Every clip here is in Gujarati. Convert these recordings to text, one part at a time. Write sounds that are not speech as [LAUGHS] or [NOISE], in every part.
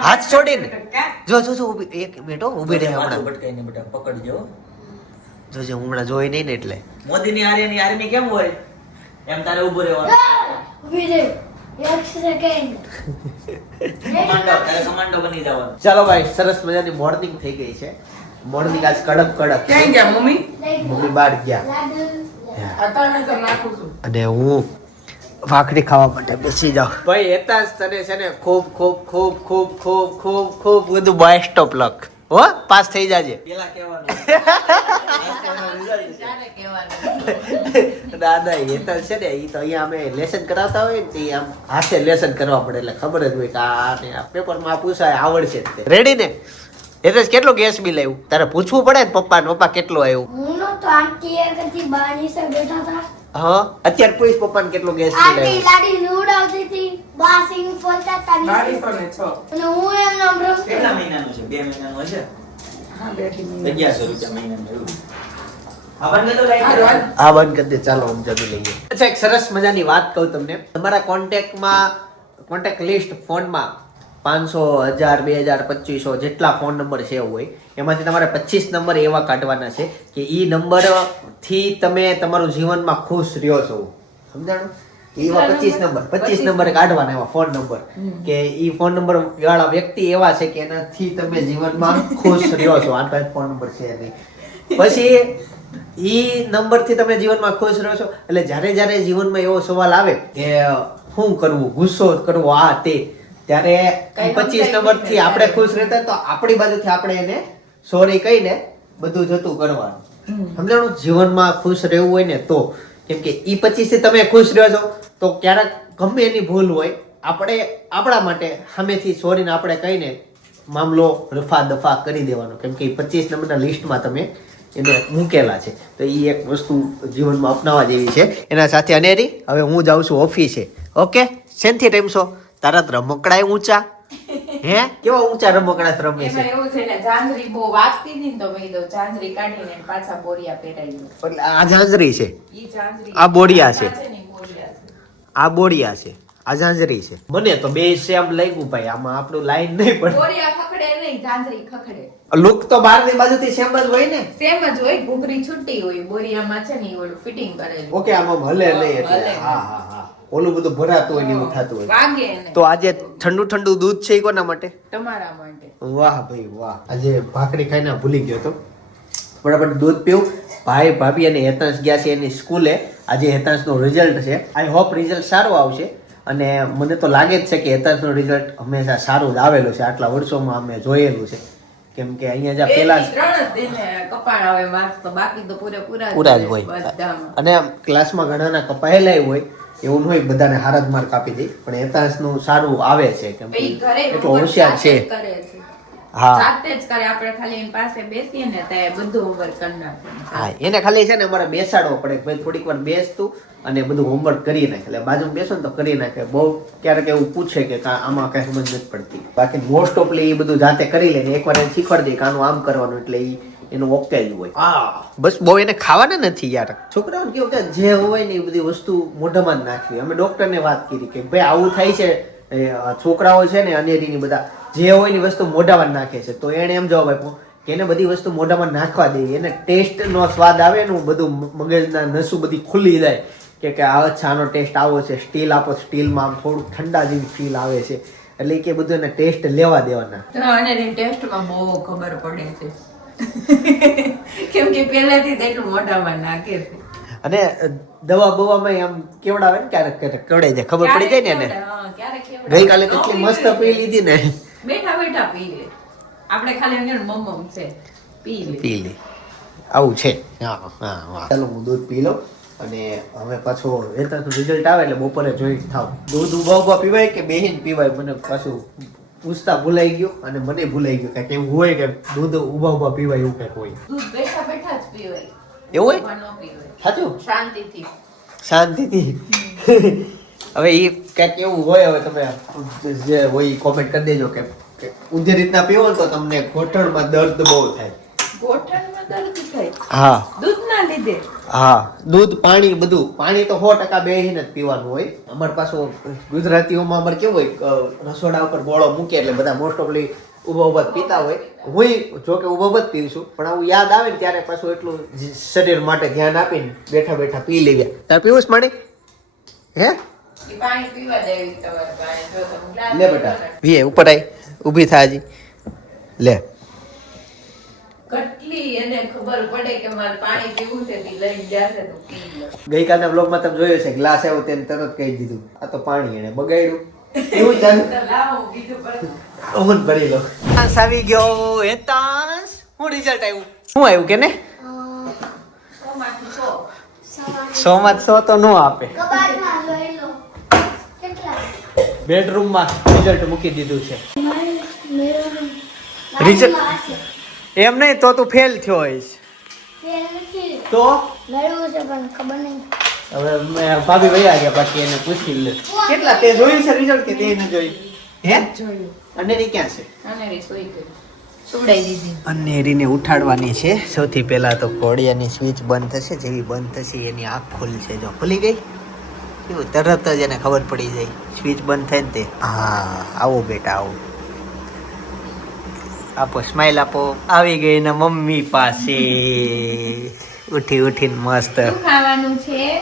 હાથ છોડીને જો જો જો ઊભી એક મિનિટ ઊભી રહે હમણાં. ભટકાઈને બેટા પકડજો. જોજે હમણાં જોઈ નહીં ને એટલે. મોદીની આર્યની આર્મી કેમ હોય? એમ તારે ઊભું રહેવાનું. ઊભી રહી. એક સેકન્ડ કમાન્ડો [LAUGHS] તારે કમાન્ડો બની જવાનું. ચાલો ભાઈ સરસ મજાની મોર્નિંગ થઈ ગઈ છે. મોર્નિંગ આજ કડક કડક. ક્યાં ગયા મમ્મી? મમ્મી બહાર ગયા. લાડુ. અત્યારે તો નાખું છું. અને હું ભાખરી ખાવા માટે બેસી જાઓ. ભાઈ એતા જ તને છે ને ખૂબ ખૂબ ખૂબ ખૂબ ખૂબ ખૂબ ખૂબ બધું બેસ્ટ ઓફ લક હો પાસ થઈ જાજે. પેલા કહેવાનું. [LAUGHS] દાદા એ તો છે ને એ તો અહીંયા અમે લેસન કરાવતા હોય ને આમ હાથે લેસન કરવા પડે એટલે ખબર જ હોય કે આ ને આ પેપરમાં આ પૂછાય આવડશે જ રેડી ને? એટલે કેટલો ગેસ બિલ આવ્યું તારે પૂછવું પડે ને પપ્પા ને પપ્પા કેટલું આવ્યું હું તો આંટી એ કરતી બેઠા હતા. હા? અત્યારે પોલીસ પપ્પા ને કેટલું ગેસ આંટી લાડી નુડાવતી હતી. બાસિંગ ફોલતા તાની લાડી ને છ. અને હું એમ નામ કેટલા મહિનાનું છે? બે મહિનાનું હશે? હા બેઠી મમ્મી. અગિયારસો રૂપિયા મહિનાનું. હા બંધ. કરી દે ચાલો આમ જમી લઈએ. અચ્છા એક સરસ મજાની વાત કહું તમને. તમારા કોન્ટેક્ટમાં કોન્ટેક્ટ લિસ્ટ ફોનમાં પાંચસો હજાર બે હજાર પચીસો જેટલા ફોન નંબર છે હોય એમાંથી તમારે પચીસ નંબર એવા કાઢવાના છે કે એ નંબરથી તમે તમારું જીવનમાં ખુશ રહ્યો છો. સમજાણું? એવા પચીસ નંબર પચીસ નંબર કાઢવાના એવા ફોન નંબર કે એ ફોન નંબર વાળા વ્યક્તિ એવા છે કે એનાથી તમે જીવનમાં ખુશ રહ્યો છો. આ ટાઈપ ફોન નંબર છે નહીં. પછી ઈ નંબરથી તમે જીવનમાં ખુશ રહો છો. એટલે જ્યારે જ્યારે જીવનમાં એવો સવાલ આવે કે શું કરવું ગુસ્સો કરવો આ તે ત્યારે પચીસ નંબરથી આપણે ખુશ રહેતા તો આપણી બાજુથી આપણે એને સોરી કહીને બધું જતું કરવાનું સમજાણું? જીવનમાં ખુશ રહેવું હોય ને તો. કેમ કે ઈ પચીસથી તમે ખુશ રહ્યો છો તો ક્યારેક ગમે એની ભૂલ હોય આપણે આપણા માટે સામેથી સોરીને આપણે કહીને મામલો રફા દફા કરી દેવાનો. કેમ કે પચીસ નંબરના લિસ્ટમાં તમે એને મૂકેલા છે. તો એ એક વસ્તુ જીવનમાં અપનાવવા જેવી છે. એના સાથે અનેરી હવે હું જાઉં છું ઓફિસે. ઓકે? શેનથી ટાઈમ તો રમકડા ઊંચા? હે? કેવા ઊંચા રમકડા રમે છે એવું છે ને ઝાંઝરી બહુ વાગતી હતી ને તો મેં તો ઝાંઝરી કાઢીને પાછા બોરિયા પેટાઈ દઉં. આ ઝાંઝરી છે? ઈ ઝાંઝરી આ બોરિયા છે? આ બોરિયા છે. આ ઝાંઝરી છે. મને તો બે સેમ લાગ્યું ભાઈ આમાં આપણું લાઈન નહીં પડે. બોરિયા ખખડે નહીં ઝાંઝરી ખખડે. લુક તો બહારની બાજુથી સેમ જ હોય ને? સેમ જ હોય ઘૂઘરી છૂટી હોય બોરિયામાં છે ને ઓલું ફિટિંગ કરેલું. ઓકે આમાં હલે નહીં એટલે હા હા હા. ઓલું બધું ભરાતું હોય ને એવું થતું હોય. તો આજે ઠંડુ ઠંડુ દૂધ છે એ કોના માટે? તમારા માટે. વાહ ભાઈ વાહ. આજે ભાખરી ખાઈને ભૂલી ગયો તો. ફટાફટ દૂધ પીવું. ભાઈ ભાભી અને હેતાંશ ગયા છે એની સ્કૂલે. આજે હેતાંશનું રિઝલ્ટ છે. આઈ હોપ રિઝલ્ટ સારું આવશે. અને મને તો લાગે જ છે કે હેતાંશનું રિઝલ્ટ હંમેશા સારું જ આવેલું છે. આટલા વર્ષોમાં અમે જોયેલું છે. કેમ કે અહીંયા જ્યાં પેલા કપાળ આવે માર્ક્સ તો બાકી તો પૂરેપૂરા પૂરા જ હોય. અને ક્લાસમાં ઘણાના કપાયેલા હોય. એવું ન હોય બધાને હારા જ માર્ક આપી દે. પણ હેતાંશનું સારું આવે છે કેમ કે એટલો હોશિયાર છે. જ કરે છે. હા. જાતે જ કરે. આપણે ખાલી એની પાસે બેસીએ ને ત્યારે બધું હોમવર્ક કરી નાખે હા એને ખાલી છે ને અમારે બેસાડવો પડે ભાઈ થોડીક વાર બેસતું અને બધું હોમવર્ક કરી નાખે. એટલે બાજુમાં બેસો ને તો કરી નાખે. બહુ ક્યારેક એવું પૂછે કે આમાં કઈ સમજ નથી પડતી. બાકી મોસ્ટ ઓફલી એ બધું જાતે કરી લે એક એકવાર એને શીખવાડી દે કે આનું આમ કરવાનું એટલે ઈ એનું ઓકે હોય. હા. બસ બહુ એને ખાવાના નથી યાર. છોકરાઓને કેવું કે જે હોય ને એ બધી વસ્તુ મોઢામાં જ નાખવી. અમે ડોક્ટરને વાત કરી કે ભાઈ આવું થાય છે છોકરાઓ છે ને અનેરીની બધા જે હોયની વસ્તુ મોઢામાં નાખે છે. તો એણે એમ જવાબ આપ્યો કે એને બધી વસ્તુ મોઢામાં નાખવા દેવી એને ટેસ્ટ નો સ્વાદ આવે ને બધું મગજના નસું બધી ખુલ્લી જાય. કે કે આ છાનો ટેસ્ટ આવો છે સ્ટીલ આપો સ્ટીલમાં આમ થોડુંક ઠંડા જેવી ફીલ આવે છે. એટલે કે બધું એને ટેસ્ટ લેવા દેવાના. ટેસ્ટમાં બહુ ખબર પડે છે. [LAUGHS] કેમ કે પહેલાથી જ એટલું મોઢામાં નાખે છે. અને દવા બવામાં આમ કેવડાવે ને ક્યારેક ક્યારેક કેવડાઈ જાય ખબર પડી જાય ને એને. ગઈકાલે પીવે. મસ્ત પી લીધી ને. બેઠા બેઠા પીવે આપણે ખાલી એમ કહીએ મમ્મમ છે. પી લે. પી લે. આવું છે. હા હા હા. ચાલો હું દૂધ પી લઉં અને હવે પાછો વેતનનું રિઝલ્ટ આવે એટલે બપોરે જોઈ થાવ. દૂધ ઊભા ઊભા પીવાય કે બેહીન પીવાય? મને પાછું પૂછતા ભૂલાઈ ગયું અને મને ભૂલાઈ ગયું કાંઈક એવું હોય કે દૂધ ઊભા ઊભા પીવાય એવું કંઈક હોય? દૂધ બેઠા બેઠા જ પીવાય. એવું હોય? સાચું? શાંતિથી. શાંતિથી? હવે એ કંઈક એવું હોય હવે તમે જે હોય કોમેન્ટ કરી દેજો કે કે ઊંધી રીતના પીવો તો તમને ઘોટણમાં દર્દ બહુ થાય. ઘોટણમાં દર્દ થાય? હા. દૂધના લીધે હા દૂધ પાણી બધું. પાણી તો સો ટકા બેહીને જ પીવાનું હોય. અમારે પાછું ગુજરાતીઓમાં અમારે કેવું હોય રસોડા ઉપર બોળો મૂકે એટલે બધા મોસ્ટ ઓફલી ઊભા ઊભા પીતા હોય. હું જો કે ઊભા ઊભા જ પીવું છું પણ આવું યાદ આવે ને ત્યારે પાછું એટલું શરીર માટે ધ્યાન આપીને બેઠા બેઠા પી લઈએ. તારે પીવું છે માણી હે? લે બેટા. વીએ ઉપર આઈ ઊભી થાય હજી. લે. કેટલી એને ખબર પડે કે મારે પાણી પીવું છે તે લઈને જશે તો ગઈકાલના બ્લોગમાં તમે જોયો છે ગ્લાસ આવ્યો તેને તરત કહી દીધું. આ તો પાણી એને બગાડ્યું. એવું ચાલુ અમન ભરી લો. તાસ આવી ગયો એ તાસ હું રિઝલ્ટ આવ્યું શું આવ્યું કે ને? સો સો. માં સો તો નો આપે. બેડરૂમમાં રિઝલ્ટ મૂકી દીધું છે. મેરો Result- એમ નહીં તો તું ફેલ થયો હોઈશ. તો? હવે મેં ભાભી વૈયા ગયા બાકી એને પૂછી લે. કેટલા? તે જોયું છે રિઝલ્ટ કે તે ન જોયું? હે? જોયું. અને ની ક્યાં છે? અનેરીને ઉઠાડવાની છે. સૌથી પહેલા તો ઘોડિયાની સ્વિચ બંધ થશે. જેવી બંધ થશે એની આંખ ખુલશે જો ખુલી ગઈ? એવું તરત જ એને ખબર પડી જાય. સ્વિચ બંધ થાય ને તે. હા આવો બેટા આવો. આપો સ્માઈલ આપો. આવી ગઈ ને મમ્મી પાસે. ઉઠી ઉઠીને મસ્ત. ખાવાનું છે?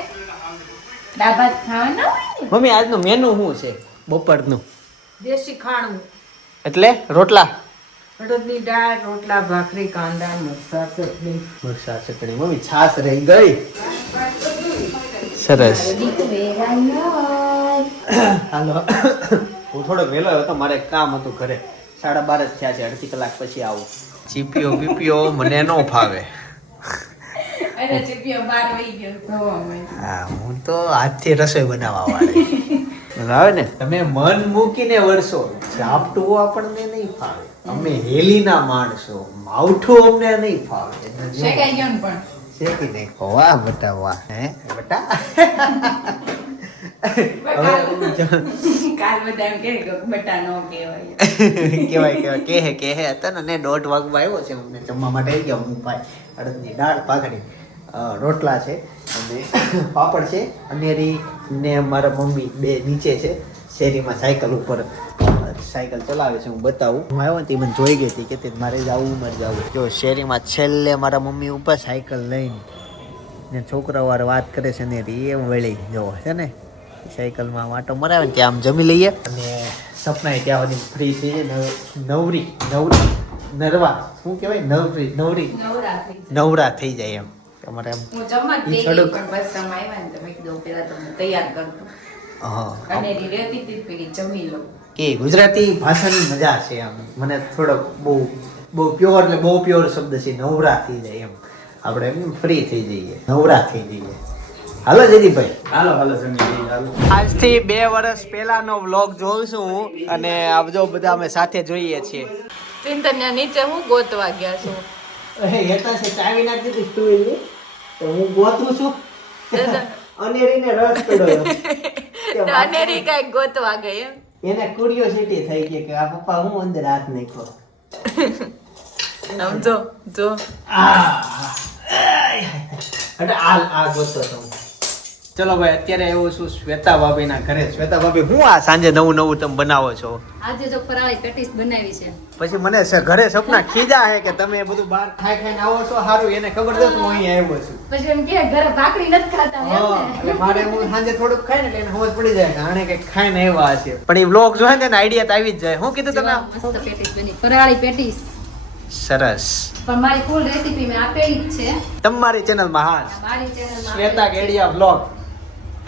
ખાવાના મમ્મી આજનું મેનુ શું છે? બપોરનું. દેશી ખાણું. એટલે રોટલા? અડદની દાળ રોટલા ભાખરી કાંદા મરચાં ચટણી. મરસા ચટણી. મમ્મી છાસ રહી ગઈ. સરસ. [COUGHS] હાલો. હું થોડો વહેલો આવ્યો તો મારે કામ હતું ઘરે. સાડા બાર જ થયા છે. અડધી કલાક પછી આવું. ચીપીઓ બીપીઓ મને ન ફાવે. હા હું તો હાથથી રસોઈ બનાવવા વાળી આવે ને? તમે મન મૂકીને વરસો ઝાપટું આપણને નહીં ફાવે. અમે હેલીના માણસો. માવઠું અમને નહીં ફાવે. શેકાઈ ગયો પણ. શેકી નહીં વાહ બટા વાહ. હે બટા? [LAUGHS] કાલ બધા એમ કે બટા નો કહેવાય. [LAUGHS] કેવાય કેવાય કેહે કેહે. હતા ને દોઢ વાગમાં આવ્યો છે અમને. જમવા માટે આવી ગયા હું ભાઈ. અડદની દાળ પાઘડી. રોટલા છે અને [LAUGHS] પાપડ છે અનેરી ને મારા મમ્મી બે નીચે છે. શેરીમાં સાયકલ ઉપર સાયકલ ચલાવે છે હું બતાવું. હું આવ્યો તે મને જોઈ ગઈ હતી કે તે મારે જવું મારે જવું જો શેરીમાં છેલ્લે મારા મમ્મી ઉપર સાયકલ લઈને. ને છોકરાઓ વાત કરે છે ને એ વળી જવો છે ને? સાયકલમાં વાટો મરાવે ને ત્યાં આમ જમી લઈએ. અને સપનાએ ત્યાં સુધી ફ્રી થઈ જાય. નવરી નવરી નરવા. શું કહેવાય? નવરી નવરી. નવરા થઈ જાય. એમ. તમારે એમ થોડુંક. કે ગુજરાતી ભાષાની મજા છે આમ. મને થોડોક બહુ બહુ પ્યોર એટલે બહુ પ્યોર શબ્દ છે નવરા થઈ જાય એમ. આપણે એમ ફ્રી થઈ જઈએ. નવરા થઈ જઈએ. હાલો જયદીપભાઈ. હાલો હાલો આજથી બે વર્ષ પહેલાનો વ્લોગ જોઉં છું હું અને આ જો બધા અમે સાથે જોઈએ છીએ. ચિંતનના નીચે હું ગોતવા ગયા છું. અરે હેતા છે ચાવી નાખી દીધી એને. તો હું ગોતું છું. અનેરીને રસ પડ્યો. [LAUGHS] અનેરી કઈ ગોતવા ગઈ એને ક્યુરિયોસિટી થઈ ગઈ કે આ પપ્પા હું અંદર હાથ નાખ્યો? સમજો જો આ એટલે આ આ ગોતો તો હું. ચલો ભાઈ અત્યારે આવ્યો છું શ્વેતા ભાભીના ઘરે. શ્વેતા ભાભી હું આ સાંજે નવું નવું તમે બનાવો છો? આજે જો ફરાળી પેટીસ બનાવી છે. પછી મને ઘરે સપના ખીજા હે કે તમે બધું બહાર ખાઈ ખાઈને આવો છો? સારું એને ખબર છે હું અહીં આવ્યો છું. પછી એમ કે ઘરે ભાખરી નથી ખાતા? એટલે મારે હું સાંજે થોડુંક ખાઈ ને એને સમજ પડી જાય કે આણે કંઈક ખાઈને આવ્યા હશે. [LAUGHS] પણ એ વ્લોગ જોહે ને આઈડિયા તો આવી જ જાય. હું કીધું તમે મસ્ત પેટીસ બની. ફરાળી પેટીસ. સરસ. પણ મારી ફૂલ રેસીપી મેં આપેલી જ છે. તમારી ચેનલમાં હા. મારી ચેનલમાં શ્વેતા ગેડિયા વ્લોગ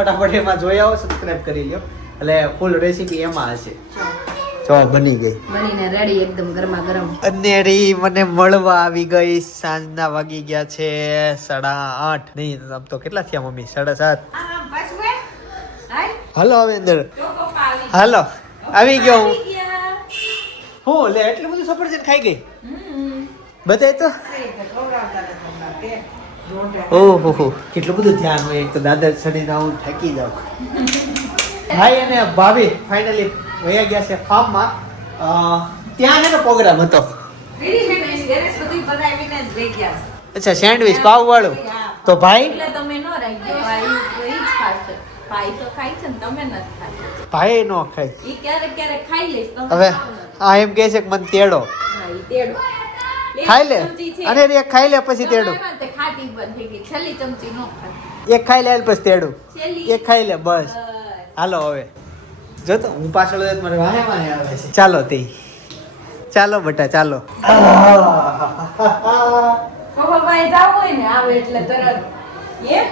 ફટાફટ એમાં જોઈ આવો સબસ્ક્રાઇબ કરી લ્યો. એટલે ફૂલ રેસીપી એમાં હશે. જો બની ગઈ. બનીને રેડી એકદમ ગરમા ગરમ અનેરી મને મળવા આવી ગઈ. સાંજના વાગી ગયા છે સાડા આઠ. નહીં આમ તો કેટલા થયા મમ્મી? સાડા સાત. હલો હવે અંદર. હાલો આવી ગયો હું. હું લે એટલું બધું સફરજન ખાઈ ગઈ? બધાય તો? ઓહો. હો કેટલું બધું ધ્યાન હોય. એક તો દાદર ચડીને હું થાકી જાઉં. ભાઈ અને ભાભી ફાઇનલી વયા ગયા છે ફાર્મમાં ત્યાં એનો પ્રોગ્રામ હતો. અચ્છા સેન્ડવિચ પાવ વાળું તો ભાઈ? એટલે તમે ન રાખજો. ભાઈ તો ઈ જ ખાશે ભાઈ તો ખાય છે ને તમે નથી ખાતા ભાઈ નો ખાય. હવે આ એમ કે છે કે મને તેડો. તેડો. ખાઈ લે. અરે એક ખાઈ લે પછી તેડું. એક ખાઈ લે પછી તેડું. એક ખાઈ લે બસ. હાલો હવે. જો તો હું પાછળ મારે વાહે વાહે આવે છે. ચાલો તે. ચાલો બટા ચાલો. પપ્પા જાવ હોય ને આવે એટલે તરત. એમ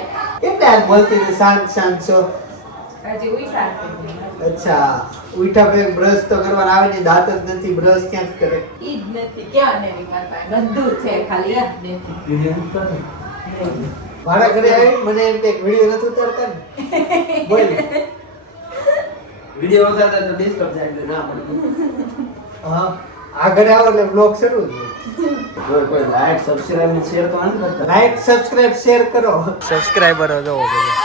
કેમ બોલતી શાંત શાંત છો? અચ્છા ઉઠા પે બ્રશ તો કરવાનો આવે ને દાંત જ નથી બ્રશ ક્યાં કરે? ઈ જ નથી ક્યાં ને પાસે? ગંદુ છે ખાલી યાદ નથી. મારા ઘરે આવી મને એમ કે વિડિયો નથી ઉતારતા ને. બોલ. વીડિયો ઉતારતા તો ડિસ્ટર્બ જાય એટલે ના પડે. હા આ ઘરે આવો એટલે બ્લોગ શરૂ કોઈ લાઈક સબસ્ક્રાઇબ શેર તો નથી કરતા. લાઈક સબસ્ક્રાઇબ શેર કરો. સબસ્ક્રાઇબરો જોવો બધા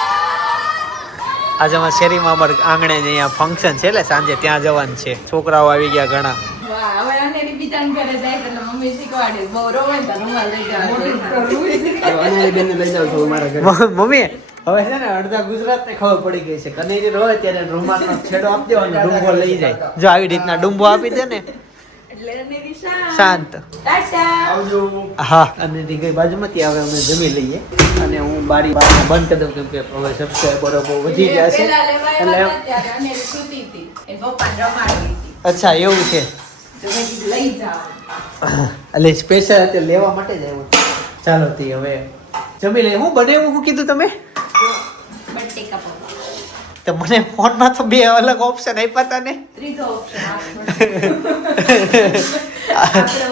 આજે અમારે શેરીમાં અમારે આંગણે જ અહીંયા ફંક્શન છે એટલે સાંજે ત્યાં જવાનું છે. છોકરાઓ આવી ગયા ઘણા. વાહ હવે અને બીજાને ઘરે જાય એટલે મમ્મી શીખવાડે. બહુ રોવે ને તો રૂમાલ લઈ જવા અનેરી બેનને લઈ જાઉં છું મારા ઘરે. મમ્મી હવે છે ને અડધા ગુજરાત ને ખબર પડી ગઈ છે. કનેરી રોવે ત્યારે રૂમાલનો છેડો આપી દેવાનો ડુંબો લઈ જાય. જો આવી રીતના ડુંબો આપી દે ને શાંત શાંત. ટાટા. આવજો. હા અને ગઈ આવે ત્યાં અમે જમી લઈએ. અને હું બારી બારી બંધ કરી દઉં કેમ કે હવે સબસ્ક્રાઈબરો બહુ વધી ગયા છે. એટલે અચ્છા એવું છે. તો લઈ જાઓ. એટલે સ્પેશિયલ અત્યારે લેવા માટે જ આવ્યો ચાલો તે હવે જમી લઈએ. હું બને હું કીધું તમે? બટેકા તો મને ફોનમાં તો બે અલગ ઓપ્શન આપ્યા હતા ને. ત્રીજો ઓપ્શન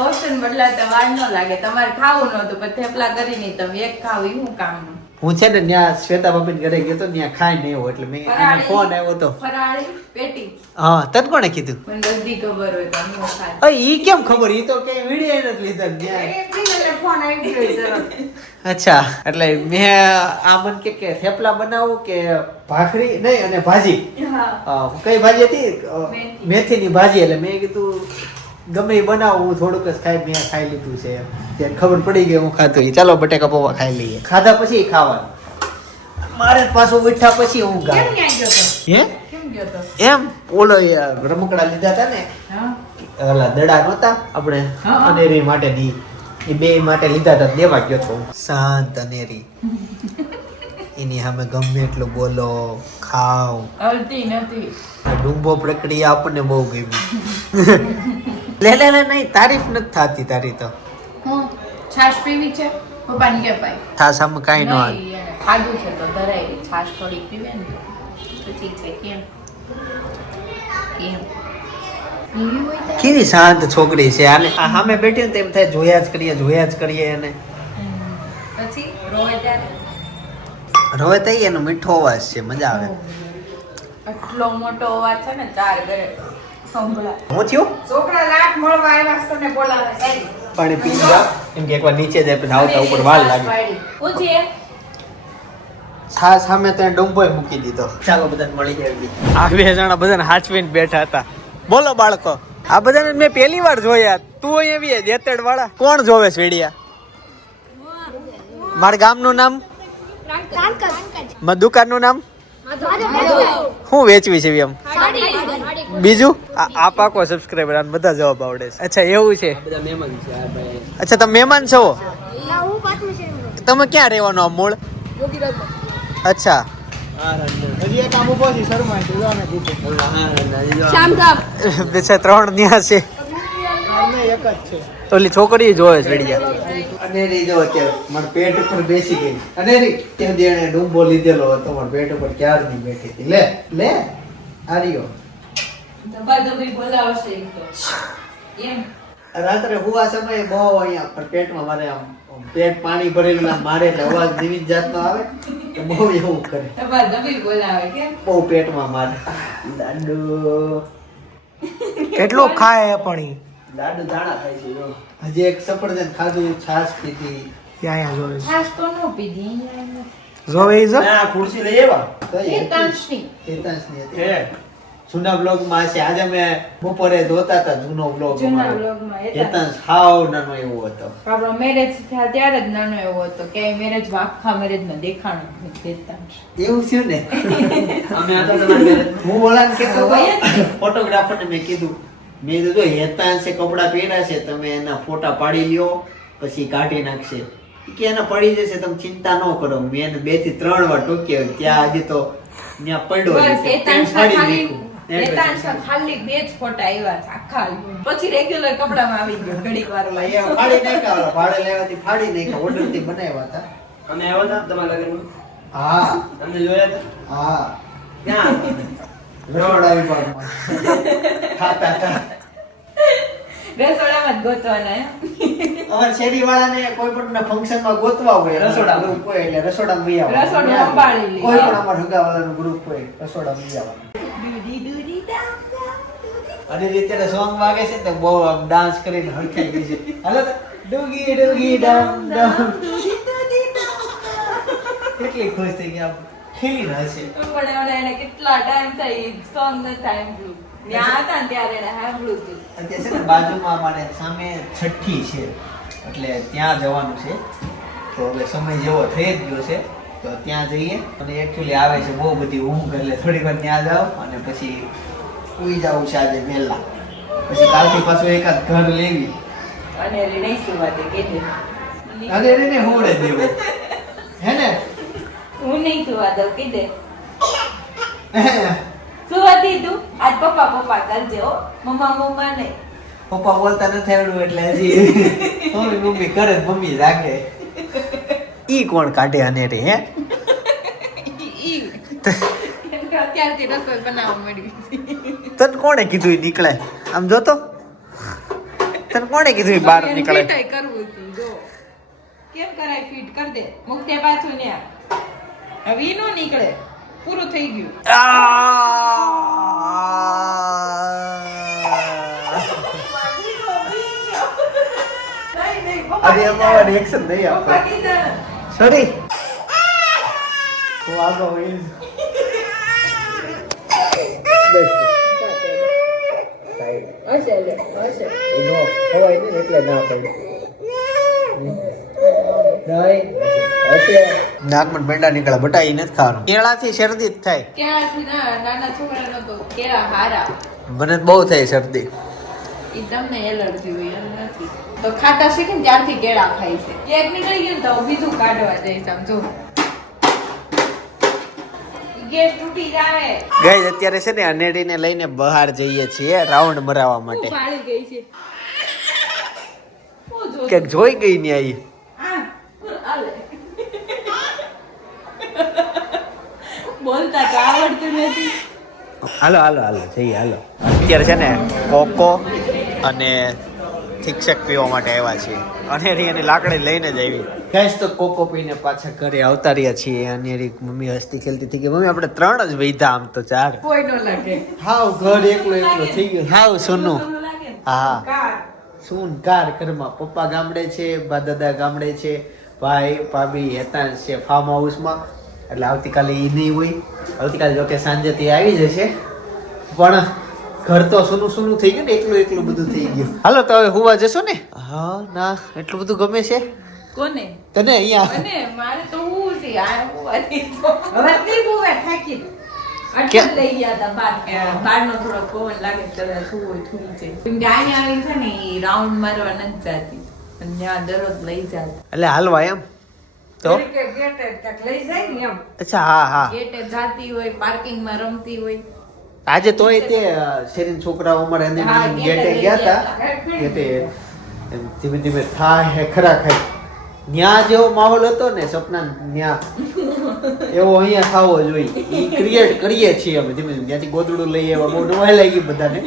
ઓપ્શન બદલાતા વાર ન લાગે. તમારે ખાવું નહોતું પણ થેપલા કરીને તમે એક ખાવ એ હું કામનું હું છે ને ત્યાં શ્વેતા બાપી ઘરે ગયો તો ત્યાં ખાઈ નહીં આવ્યો એટલે મેં આને ફોન આવ્યો તો. હા તને કોણે કીધું? બધી ખબર હોય તો ઈ કેમ ખબર? ઈ તો કે વીડિયો નથી લીધા ત્યાં ફોન આવી ગયો અચ્છા એટલે મેં આ મન કે કે થેપલા બનાવું કે ભાખરી? નહીં અને ભાજી. કઈ ભાજી હતી? મેથી. મેથીની ભાજી. એટલે મેં કીધું ગમે એ બનાવું થોડુંક જ ખાઈ મેં ખાઈ લીધું છે એમ. ત્યારે ખબર પડી ગઈ હું ખાતો. ચાલો બટેકા પૌવા ખાઈ લઈએ. ખાધા પછી ખાવાનું. મારે પાછું ઉઠ્યા પછી હું ગયો હે? એમ? ઓલો રમકડા લીધા હતા ને. ઓલા દડા નહોતા આપણે. અનેરી માટે દી. એ બે માટે લીધા હતા દેવા ગયો તો શાંત અનેરી. એની સામે ગમે એટલું બોલો ખાવ. હલતી નથી. પ્રક્રિયા આપણને બહુ ગમી. લે લે લે નહીં તારીફ નથી થતી તારી તો. હું? છાશ પીવી છે? પપ્પાને કે ભાઈ? થા આમ કાંઈ ન આવે. ખાધું છે તો ધરાય ગઈ. છાશ થોડી પીવે ને. પછી છે કેમ? કેમ? કેવી શાંત છોકરી છે. આને આ સામે બેઠી ને તેમ થાય જોયા જ કરીએ જોયા જ કરીએ એને. પછી રોવે ત્યારે? રોવે તઈ એનો મીઠો અવાજ છે મજા આવે. આટલો મોટો અવાજ છે ને ચાર ઘરે. હું થયું? છોકરા લાખ મળવા આવ્યા છે તને બોલાવે સાહેબ. પાણી પી એમ કે એકવાર નીચે જાય પછી આવતા ઉપર વાળ લાગે. પૂછીએ સામે તો ડુંબો મૂકી દીધો. ચાલો બધાને મળી જાય આ બે જણા બધાને હાચવીને બેઠા હતા. બોલો બાળકો. આ બધાને મેં પહેલી વાર જોયા. તું અહીં આવી દેતડ વાળા કોણ જોવે વેડિયા? મારા ગામનું નામ? મારા દુકાનનું નામ? હું વેચવી છે એમ? બીજું? આ આ પાકો સબસ્ક્રાઈબર આને બધા જવાબ આવડે છે. અચ્છા એવું છે? બધા મહેમાન છે આ ભાઈ. અચ્છા તમે મહેમાન છો? તમે ક્યાં રહેવાનો આ મૂળ? અચ્છા. ત્રણ ત્યાં છે. ઓલી છોકરી જોવે છે અને અનેરી જો અત્યારે મારા પેટ ઉપર બેસી ગઈ. અનેરી તે દેણે ડૂબો લીધેલો હતો મારા પેટ ઉપર ક્યારની બેઠી હતી? લે લે આર્યો. ધબાધબી બોલાવશે ઈ તો. એમ. રાત્રે હુવા સમયે બહુ અહીંયા પણ પેટમાં મારે આમ પેટ પાણી ભરેલું મારે એટલે અવાજ વિવિધ જાતનો આવે તો બહુ એવું કરે. બહુ પેટમાં મારે. લાડુ. કેટલું ખાય પણ લાડુ દાણા ખાય છે જો. હજી એક સફરજન ખાધું છાશ પીધી. ત્યાં જોવે છાશ તો ન પીધી જોવે ઈ જો? ના ખુરશી લઈ આવ્યા. તો એ હતી. એકાંશની તેતાંશની હતી. જૂના બ્લોગમાં હશે. આજે મેં બપોરે જોતા હતા જૂનો બ્લોગ જૂના બ્લોગમાં હેતાંશ. હાવ નાનો એવો હતો. આપણો મેરેજ થયા ત્યારે જ નાનો એવો હતો. કે મેરેજ આખા મેરેજમાં દેખાણો જ એવું થયું ને? અમે આ તો ઘરે. હું ઓલાને કે હોય જ. ફોટોગ્રાફરને મેં કીધું મેં કીધું જો હેતાંશે કપડાં પહેર્યા છે તમે એના ફોટા પાડી લ્યો પછી કાઢી નાખશે. કે એના પડી જશે તમે ચિંતા ન કરો. મેં એને બેથી ત્રણ વાર ટોક્યો ત્યાં આજે તો ત્યાં પડ્યો ખાલી બે જ ફોટા આવ્યા આખા પછી રેગ્યુલર કપડામાં આવી ગયો ઘડીક વાર ફાડી નાખ્યા ભાડે લેવાથી ફાડી નાખ્યા ઓર્ડરથી બનાવ્યા હતા. અમે આવ્યા હતા તમારા લગ્નમાં. હા. તમને જોયા હતા? હા. ક્યાં? રસોડા પણ ખાતા હતા રસોડામાં જ ગોતવાના એમ. અમારે શેરી વાળાને કોઈ પણ ફંક્શનમાં ગોતવા હોય રસોડા ગ્રુપ હોય એટલે રસોડામાં લઈ આવવાનું. રસોડા સંભાળી કોઈ પણ અમારા હગા વાળાનું ગ્રુપ હોય રસોડામાં લઈ આવવાનું. અને જે અત્યારે સોંગ વાગે છે તો બહુ આમ ડાન્સ કરીને હળખાઈ ગઈ છે હાલો ડુગી ડુગી ડમ ડમ. કેટલી ખુશ થઈ ગઈ આમ ખીલી પણ એવડે એને કેટલા ટાઈમ થઈ સોંગ ન સાંભળ્યું ત્યાં હતા ને ત્યારે એને સાંભળ્યું હતું અત્યારે છે ને બાજુમાં અમારે સામે છઠ્ઠી છે એટલે ત્યાં જવાનું છે. તો હવે સમય જેવો થઈ જ ગયો છે. તો ત્યાં જઈએ અને એકચ્યુઅલી આવે છે બહુ બધી ઊંઘ એટલે થોડી વાર ત્યાં જાઓ અને પછી ઉઈ જવું છે આજે વહેલા. પછી કાલથી પાછું એકાદ ઘર લેવી. અને નહીં સુવા દે કે દે. અને એને હોડે દેવો. હે ને? હું નહીં સુવા દઉં કે દે સુવા દીધું. આજ પપ્પા પપ્પા કરજે હો. મમ્મા મમ્મા નહીં. પપ્પા બોલતા નથી આવડું એટલે હજી. મમ્મી મમ્મી કરે મમ્મી રાખે ઈ કોણ કાઢે અને રે હે? ઈ. અત્યારથી રસોઈ બનાવવા મળી તને કોણે કીધું ઈ નીકળે? આમ જોતો? તને કોણે કીધું ઈ બહાર નીકળે? કરવું જો. કેમ કરાય ફિટ કર દે. મૂક દે પાછું ન્યા. હવે ઈ નો નીકળે. પૂરું થઈ ગયું. અરે એમાં રિએક્શન નહીં આપે. સોરી હું આગો હોઈશ. હશે હશે. નો ખવાય નહીં એટલે ના પડી નાકમાં પેંડા નીકળે બટા ઈ નથી ખાવાનું. કેળાથી શરદી જ થાય. કેળાથી ના નાના છોકરાનો તો કેળા હારા. મને તો બહુ થાય શરદી. ઈ તમને એલર્જી હોય એમ નથી. તો ખાતા શીખે ને ત્યારથી કેળા ખાય છે. એક નીકળી ગયું ને તો બીજું કાઢવા જઈશ આમ જો. ગેસ તૂટી જાવે ગઈ અત્યારે છે ને અનેડીને લઈને બહાર જઈએ છીએ રાઉન્ડ મરાવવા માટે. પાળી ગઈ છે. હું જો કે જોઈ ગઈ ને આઈ આલે. બોલતા તો આવડતું નથી. હાલો હાલો હાલો જઈએ હાલો. અત્યારે છે ને કોકો અને શિક્ષક પીવા માટે આવ્યા છીએ. અનેરી એની લાકડી લઈને જ આવી. ગેસ તો કોકો પીને પાછા ઘરે આવતા રહ્યા છીએ. અનેરી મમ્મી હસતી ખેલતી થઈ ગઈ. મમ્મી આપણે ત્રણ જ વૈધા આમ તો ચાર. કોઈ નો લાગે. હાવ ઘર એકલો એકલો થઈ ગયો. હાવ સોનું? હા. શું કાર ઘરમાં પપ્પા ગામડે છે બા દાદા ગામડે છે. ભાઈ ભાભી હેતાંશ છે ફાર્મ હાઉસમાં એટલે આવતીકાલે એ નહીં હોય. આવતીકાલે જોકે સાંજે તે આવી જશે. પણ ઘર તો સોનું સોનું થઈ ગયું ને એકલું એકલું બધું થઈ ગયું. હાલો તો હવે હુવા જશો ને? હા ના એટલું બધું ગમે છે? કોને? તને અહીંયા. મને મારે તો હું છે આ હું હતી તો. હવે નહીં હુવા થાકી લઈ ગયા હતા બાર બારનો થોડો પવન લાગે તો હોય થોડી છે. કેમ કે અહીંયા આવીને છે ને રાઉન્ડ મારવા નથી જાતી. એટલે હાલવા એમ? તો? કે અચ્છા હા હા. જાતી હોય પાર્કિંગમાં રમતી હોય. આજે તોય તે શેરીન છોકરાઓ અમારે એને ગેટે ગયા હતા ગેટે એમ ધીમે ધીમે થાય હે ખરા ખાય ન્યા જેવો માહોલ હતો ને સપના ન્યા. એવો અહીંયા થવો જોઈએ. ક્રિએટ કરીએ છીએ અમે ધીમે ધીમે. ત્યાંથી ગોદડું લઈએ એવા બહુ નવાઈ લાગી બધાને.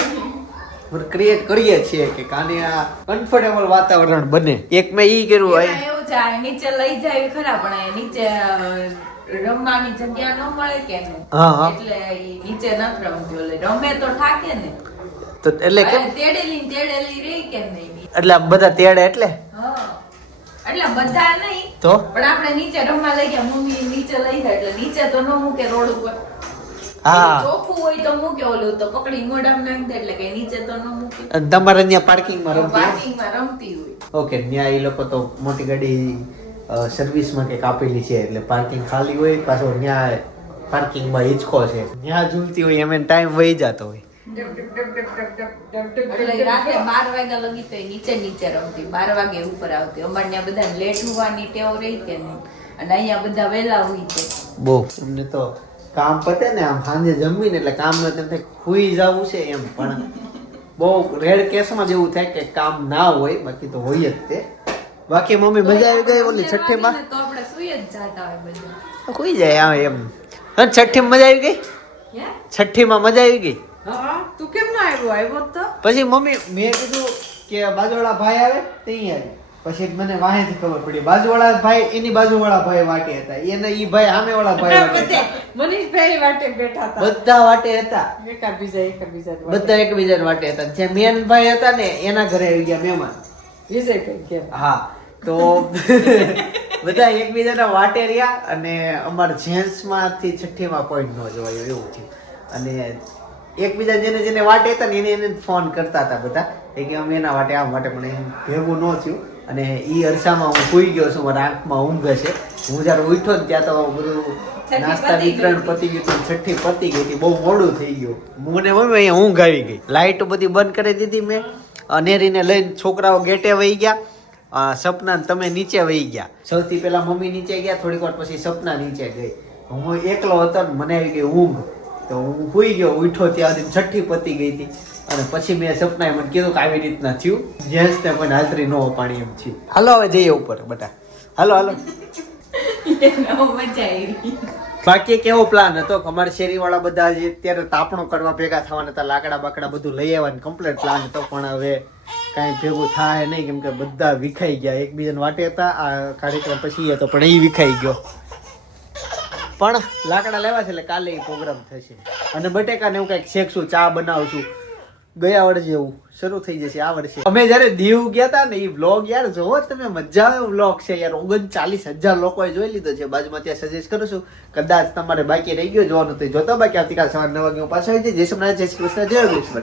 ક્રિએટ કરીએ છીએ કે કાને આ કમ્ફર્ટેબલ વાતાવરણ બને. એક મેં ઈ કર્યું હોય. એવું છે નીચે લઈ જાય ખરા પણ એ નીચે રમવાની જગ્યા ન મળે કે ને હા, હા. એટલે નીચે ન રમતી રમે તો થાકે ને. તો એટલે કે તેડેલી ને તેડેલી રહી કે નહીં. એટલે આમ બધા તેડે એટલે? હા. એટલે બધા નહીં. તો? પણ આપણે નીચે રમવા લઈ ગયા મમ્મી નીચે લઈ જાય એટલે નીચે તો ન મૂકે રોડ ઉપર. ચોખ્ખું હોય તો મૂકે ઓલું તો પકડી મોઢામાં નાખી દે એટલે કે નીચે તો ન મૂકે. તમારે ત્યાં પાર્કિંગમાં રમતી પાર્કિંગમાં રમતી હોય. ઓકે ત્યાં એ લોકો તો મોટી ગાડી સર્વિસમાં કંઈક આપેલી છે એટલે પાર્કિંગ ખાલી હોય પાછો ત્યાં પાર્કિંગમાં હિંચકો છે. ત્યાં ઝૂલતી હોય એમ ટાઈમ વહી જતો હોય. રાતે બાર વાગ્યા લગી તો નીચે નીચે રમતી બાર વાગે ઉપર આવતી. અમારે ત્યાં બધા લેટ હોવાની ટેવ રહી કે નહીં અને અહીંયા બધા વહેલા હોય છે બહુ અમને તો કામ પતે ને આમ સાંજે જમીને એટલે કામ ન તેમ થાય ખુઈ જવું છે એમ. પણ બહુ રેડ કેસમાં જેવું થાય કે કામ ના હોય બાકી તો હોય જ તે. બાકી મમ્મી મજા આવી ગઈ ઓલી છઠ્ઠીમાં તો આપણે સુઈ જ જાતા હોય બધા. ખુઈ જાય હા એમ. હા છઠ્ઠીમાં મજા આવી ગઈ? છઠ્ઠીમાં મજા આવી ગઈ? હા તું કેમ ના આવ્યો? આવ્યો તો. પછી મમ્મી મેં કીધું કે બાજોડા ભાઈ આવે ત્યાં આવી. પછી મને વાહેથી ખબર પડી. બાજુવાળા ભાઈ એની બાજુવાળા ભાઈ વાટે હતા. એને ઈ ભાઈ સામેવાળા ભાઈ વાટે મનીષભાઈ વાટે બેઠા હતા. બધા વાટે હતા. એકબીજા બીજા એકા બીજા બધા એકબીજા વાટે હતા. જે મેન ભાઈ હતા ને એના ઘરે આવી ગયા મહેમાન. વિજય કે? હા તો [LAUGHS] બધા એકબીજાના વાટે રહ્યા અને અમારા જેન્ટ્સમાંથી છઠ્ઠીમાં પોઈન્ટ ન જોવાયો એવું થયું. અને એકબીજા જેને જેને વાટે હતા ને એને એને ફોન કરતા હતા બધા. કે અમે એના વાટે આમ માટે પણ એમ ભેગું ન થયું. અને ઈ અરસામાં હું સૂઈ ગયો છું મારા આંખમાં ઊંઘ છે. હું જ્યારે ઉઠ્યો ને ત્યાં તો બધું નાસ્તા વિતરણ પતી ગયું હતું છઠ્ઠી પતી ગઈ હતી બહુ મોડું થઈ ગયું. મને મમ્મી અહીંયા ઊંઘ આવી ગઈ. લાઇટ બધી બંધ કરી દીધી મેં. અનેરીને લઈને છોકરાઓ ગેટે વહી ગયા. સપના તમે નીચે વહી ગયા. સૌથી પહેલાં મમ્મી નીચે ગયા થોડીક વાર પછી સપના નીચે ગઈ. હું એકલો હતો ને મને આવી ગઈ ઊંઘ. તો હું સુઈ ગયો ઉઠ્યો ત્યાં સુધી છઠ્ઠી પતી ગઈ હતી. અને પછી મેં સપના મને કીધું કે આવી રીતના થયું. જેન્ટ્સ ને પણ હાજરી ન પાણી એમ થયું. હાલો હવે જઈએ ઉપર બટા. હાલો હાલો. બાકી કેવો પ્લાન હતો કે અમારા શેરીવાળા બધા જે અત્યારે તાપણો કરવા ભેગા થવાના હતા લાકડા બાકડા બધું લઈ આવવાનું કમ્પ્લીટ પ્લાન હતો પણ હવે કાંઈ ભેગું થાય નહીં કેમ કે બધા વિખાઈ ગયા. એકબીજાને વાટે હતા આ કાર્યક્રમ પછી હતો પણ એ વિખાઈ ગયો. પણ લાકડા લેવા છે એટલે કાલે પ્રોગ્રામ થશે. અને બટેકા ને એવું કંઈક શેકશું ચા બનાવશું. ગયા વર્ષે જેવું શરૂ થઈ જશે આ વર્ષે. અમે જયારે દીવ ગયા હતા ને એ વ્લોગ યાર જોવો તમે, મજા આવે વ્લોગ છે યાર. ઓગણચાલીસ હજાર લોકોએ જોઈ લીધો છે. બાજુમાં ત્યાં સજેસ્ટ કરું છું, કદાચ તમારે બાકી રહી ગયો જોવાનું તો જોતા બાકી. આવતીકાલ સવાર નવ વાગે પાછા આવી જાય જય શ્રી કૃષ્ણ, જય કૃષ્ણ